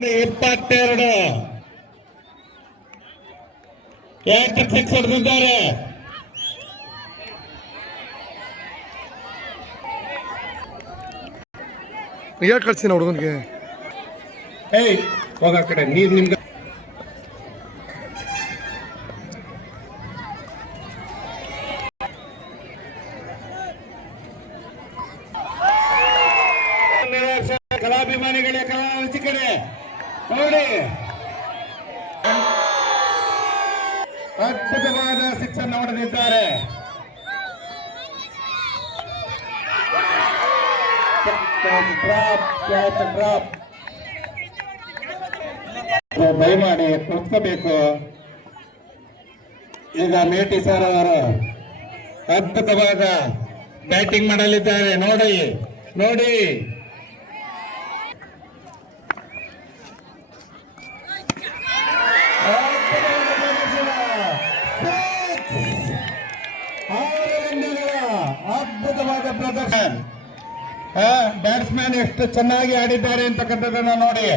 ಇಪ್ಪತ್ತೆರಡು. ಎಂಟಕ್ಕೆ ಸಿಕ್ಸ್ ಹೊಡೆದಿದ್ದಾರೆ. ಯಾಕೆ ಕಳ್ಸಿ ಹುಡುಗನಿಗೆ ಏಯ್ ಹೋಗ ಕಡೆ ನೀರು ನಿಮ್ಗೆ. ಕಲಾಭಿಮಾನಿಗಳೇ ಕಲಾ ಕಡೆ ನೋಡಿ ಅದ್ಭುತವಾದ ಸಿಕ್ಸ್ ಅನ್ನು ಹೊಡೆದಿದ್ದಾರೆ ದಯಮಾಡಿ ಕುತ್ಕೋಬೇಕು ಈಗ ಮೇಟಿ ಸರ್ ಅವರು ಅದ್ಭುತವಾದ ಬ್ಯಾಟಿಂಗ್ ಮಾಡಲಿದ್ದಾರೆ. ನೋಡಿ ನೋಡಿ ಅದ್ಭುತವಾದ ಪ್ರದರ್ಶನ. Six. ಅದ್ಭುತವಾದ ಪ್ರದರ್ಶನ. ಬ್ಯಾಟ್ಸ್ಮನ್ ಎಷ್ಟು ಚೆನ್ನಾಗಿ ಆಡಿದ್ದಾರೆ ಅಂತಕ್ಕಂಥದ್ದನ್ನ ನೋಡಿ.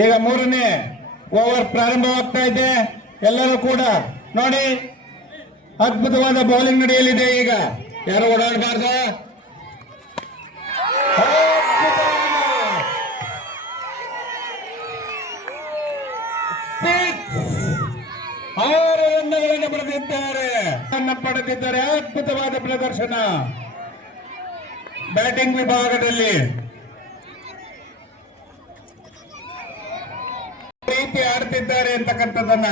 ಈಗ ಮೂರನೇ ಓವರ್ ಪ್ರಾರಂಭವಾಗ್ತಾ ಇದೆ. ಎಲ್ಲರೂ ಕೂಡ ನೋಡಿ. ಅದ್ಭುತವಾದ ಬೌಲಿಂಗ್ ನಡೆಯಲಿದೆ ಈಗ. ಯಾರು ಓಡಾಡಬಾರ್ದು? ಆರು ರನ್ನುಗಳನ್ನು ರನ್ನ ಪಡೆದಿದ್ದಾರೆ. ಅದ್ಭುತವಾದ ಪ್ರದರ್ಶನ. ಬ್ಯಾಟಿಂಗ್ ವಿಭಾಗದಲ್ಲಿ. ರೀತಿ ಆಡ್ತಿದ್ದಾರೆ ಅಂತಕ್ಕಂಥದ್ದನ್ನ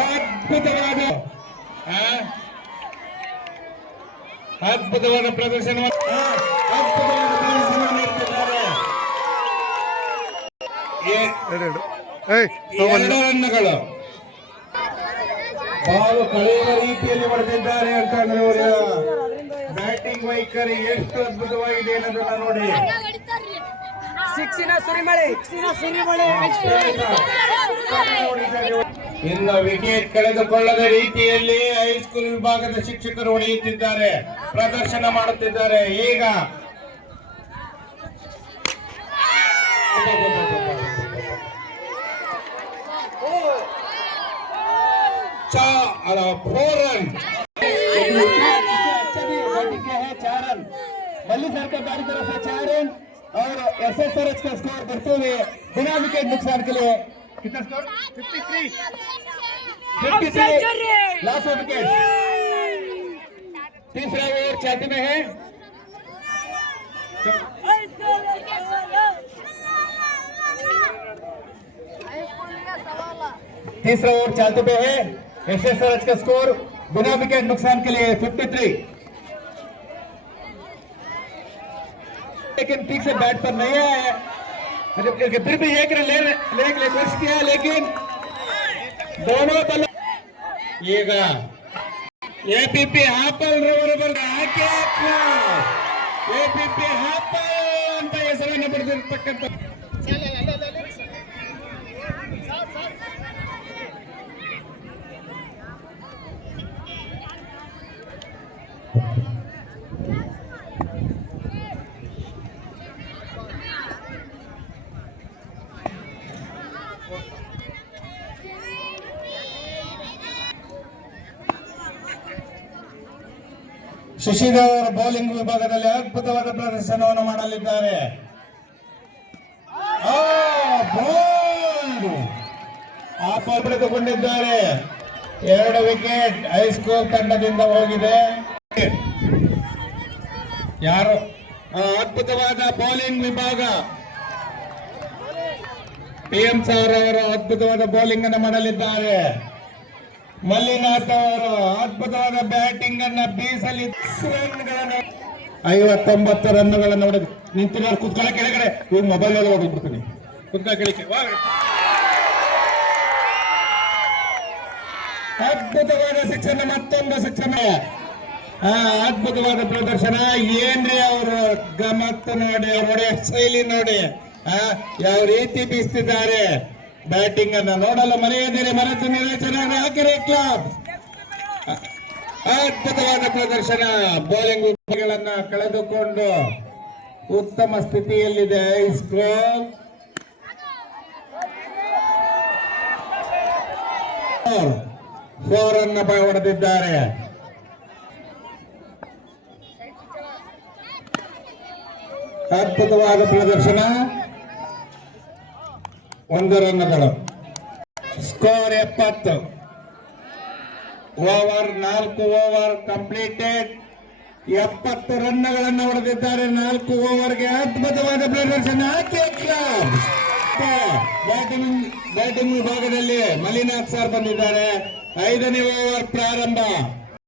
ಅದ್ಭುತವಾದ ಆ? ಅದ್ಭುತವಾದ ಪ್ರದರ್ಶನ ಪ್ರದರ್ಶನವನ್ನು ಎರಡು ರನ್ಗಳು ಬಾಲು ಕಳೆಯುವ ರೀತಿಯಲ್ಲಿ ಹೊಡೆದಿದ್ದಾರೆ ಅಂತ ನೋಡಿ ಬ್ಯಾಟಿಂಗ್ ವೈಖರಿ ಎಷ್ಟು ಅದ್ಭುತವಾಗಿದೆ ಅನ್ನೋದನ್ನ ನೋಡಿ. ಸಿಕ್ಸಿನ ಸುರಿಮಳೆ. ಸಿಕ್ಸಿನ ಸುರಿಮಳೆ. ಇನ್ನು ವಿಕೆಟ್ ಕಳೆದುಕೊಳ್ಳದ ರೀತಿಯಲ್ಲಿ ಹೈಸ್ಕೂಲ್ ವಿಭಾಗದ ಶಿಕ್ಷಕರು ಹೊಡೆಯುತ್ತಿದ್ದಾರೆ ಪ್ರದರ್ಶನ ಮಾಡುತ್ತಿದ್ದಾರೆ ಈಗ चा अरे फोर रन चार रन मल्ली सर का बारी तरफ से चार रन और एस एस आर एच का स्कोर बढ़ते हुए बिना विकेट नुकसान के लिए कितना score fifty three fifty three last wicket तीसरा ओवर चाहते में है। तीसरा ओवर चालते पे है। एस एस आर एच का स्कोर बिना विकेट नुकसान के लिए 53 लेकिन ठीक से बैट पर नहीं आया है। फिर- फिर भी एक रन ले लेने के लिए कोशिश किया लेकिन दोनों बल ಈಗ ಎಪಿಪಿ ಹಾಪಲ್ ರವರವರ ಹಾಕಿ ಎಪಿಪಿ ಹಾಪಲ್ ಅಂತ ಹೆಸರನ್ನು ಪಡೆದಿರ್ತಕ್ಕಂಥ ಶಶಿಧರ್ ಅವರು ಬೌಲಿಂಗ್ ವಿಭಾಗದಲ್ಲಿ ಅದ್ಭುತವಾದ ಪ್ರದರ್ಶನವನ್ನು ಮಾಡಲಿದ್ದಾರೆ. ಆ, bold! ಆಪ ಪಡೆದುಕೊಂಡಿದ್ದಾರೆ. ಎರಡು ವಿಕೆಟ್ ಹೈಸ್ಕೂಲ್ ತಂಡದಿಂದ ಹೋಗಿದೆ. ಯಾರು? ಅದ್ಭುತವಾದ ಬೌಲಿಂಗ್ ವಿಭಾಗ. ಎಂ ಸಾರ್ ಅವರು ಅದ್ಭುತವಾದ ಬೌಲಿಂಗ್ ಅನ್ನು ಮಾಡಲಿದ್ದಾರೆ. ಮಲ್ಲಿನಾಥ್ ಅವರು ಅದ್ಭುತವಾದ ಬ್ಯಾಟಿಂಗ್ ಅನ್ನ ಬೀಸಲಿ ಐವತ್ತೊಂಬತ್ತು ರನ್ಗಳನ್ನು ಹೊಡೆದು ನಿಂತಿದ್ದಾರೆ. ಕುತ್ಕೊಳ್ಳ ಕೆಳಗಡೆ. ಇವ್ ಮೊಬೈಲ್ ಅಲ್ಲಿ ಹೊಡೆದ್ಬಿಡ್ತೀನಿ ಕುತ್ಕೊಳ್ಳ. ಅದ್ಭುತವಾದ ಶಿಕ್ಷಣ ಮತ್ತೊಂದು ಶಿಕ್ಷಣ. ಆ, ಅದ್ಭುತವಾದ ಪ್ರದರ್ಶನ. ಏನ್ರಿ ಅವರು ಗಮತ್ ನೋಡಿ ಅವ್ರ ಶೈಲಿ ನೋಡಿ. ಯಾವ ರೀತಿ ಬೀಸ್ತಿದ್ದಾರೆ? ಬ್ಯಾಟಿಂಗ್ ಅನ್ನ ನೋಡಲು ಮರೆಯದಿರಿ ಮನಸ್ಸು ಚೆನ್ನಾಗಿ ಹಾಕಿರಿ ಕ್ಲಬ್. ಅದ್ಭುತವಾದ ಪ್ರದರ್ಶನ. ಬೌಲಿಂಗ್ ಗಳನ್ನ ಕಳೆದುಕೊಂಡು ಉತ್ತಮ ಸ್ಥಿತಿಯಲ್ಲಿದೆ ಸ್ಕೋರ್ ಫೋರ್ ಅನ್ನ ಹೊಡೆದಿದ್ದಾರೆ. ಅದ್ಭುತವಾದ ಪ್ರದರ್ಶನ. ಒಂದು ರನ್ಗಳು ಸ್ಕೋರ್ ಎಪ್ಪತ್ತು. ಓವರ್ ನಾಲ್ಕು ಓವರ್ ಕಂಪ್ಲೀಟೆಡ್ ಎಪ್ಪತ್ತು ರನ್ಗಳನ್ನು ಹೊಡೆದಿದ್ದಾರೆ. ನಾಲ್ಕು ಓವರ್ಗೆ ಅದ್ಭುತವಾದ ಪ್ರದರ್ಶನ. ಬ್ಯಾಟಿಂಗ್ ಬ್ಯಾಟಿಂಗ್ ವಿಭಾಗದಲ್ಲಿ ಮಲ್ಲಿನಾಥ್ ಸರ್ ಬಂದಿದ್ದಾರೆ. ಐದನೇ ಓವರ್ ಪ್ರಾರಂಭ.